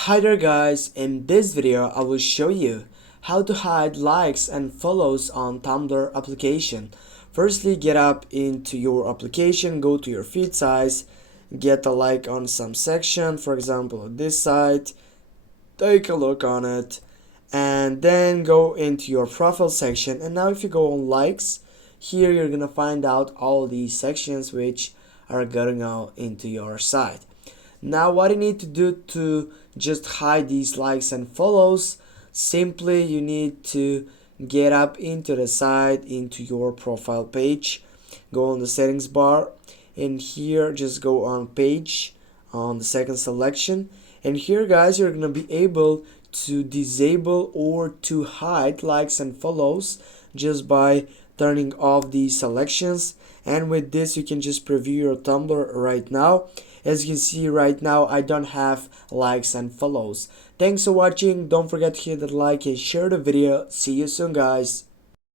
Hi there guys, in this video I will show you how to hide likes and follows on Tumblr application. Firstly, get up into your application, go to your feed size, get a like on some section, for example this site, take a look on it, and then go into your profile section. And now if you go on likes, here you're gonna find out all these sections which are going out into your site. Now what you need to do to just hide these likes and follows, simply you need to get up into the site, into your profile page, go on the settings bar, and here just go on page on the second selection, and here guys you're gonna be able to disable or to hide likes and follows just by turning off these selections. And with this you can just preview your Tumblr right now. As you can see right now I don't have likes and follows. Thanks for watching. Don't forget to hit that like and share the video. See you soon guys.